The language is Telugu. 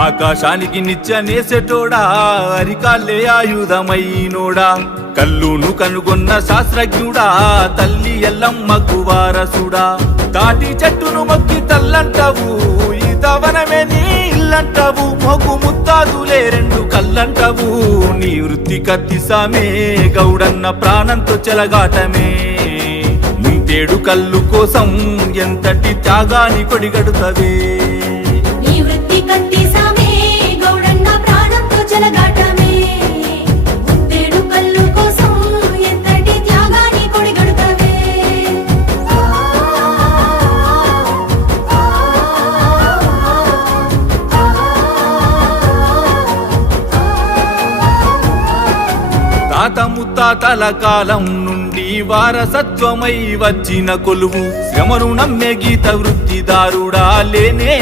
ఆకాశానికి నిత్యనేసెటోడా అరికాళ్ళే ఆయుధమైనోడా కల్లును కనుగొన్న శాస్త్రజ్ఞుడా తల్లి ఎల్లమ్మకు వారసుడా తాటి చెట్టును మొక్కి తల్లంటావు ఈతవనమే నీ ఇల్లంటావు మొగ్గు ముత్తాదులే రెండు కల్లంటావు నీ వృత్తి కత్తిసామే గౌడన్న ప్రాణంతో చెలగాటమే ముంతేడు కల్లు కోసం ఎంతటి త్యాగాని కొడిగడుతవే నీ వృత్తి కత్తిసామే గౌడన్న ప్రాణంతో చెలగాటమే ముంతేడు కల్లు కోసం ఎంతటి త్యాగాని కొడిగడుతవే తాత ముత్తాతల కాలం నుండి వారసత్వమై వచ్చిన కొలువు శ్రమను నమ్మే గీత వృత్తిదారుడా లేనే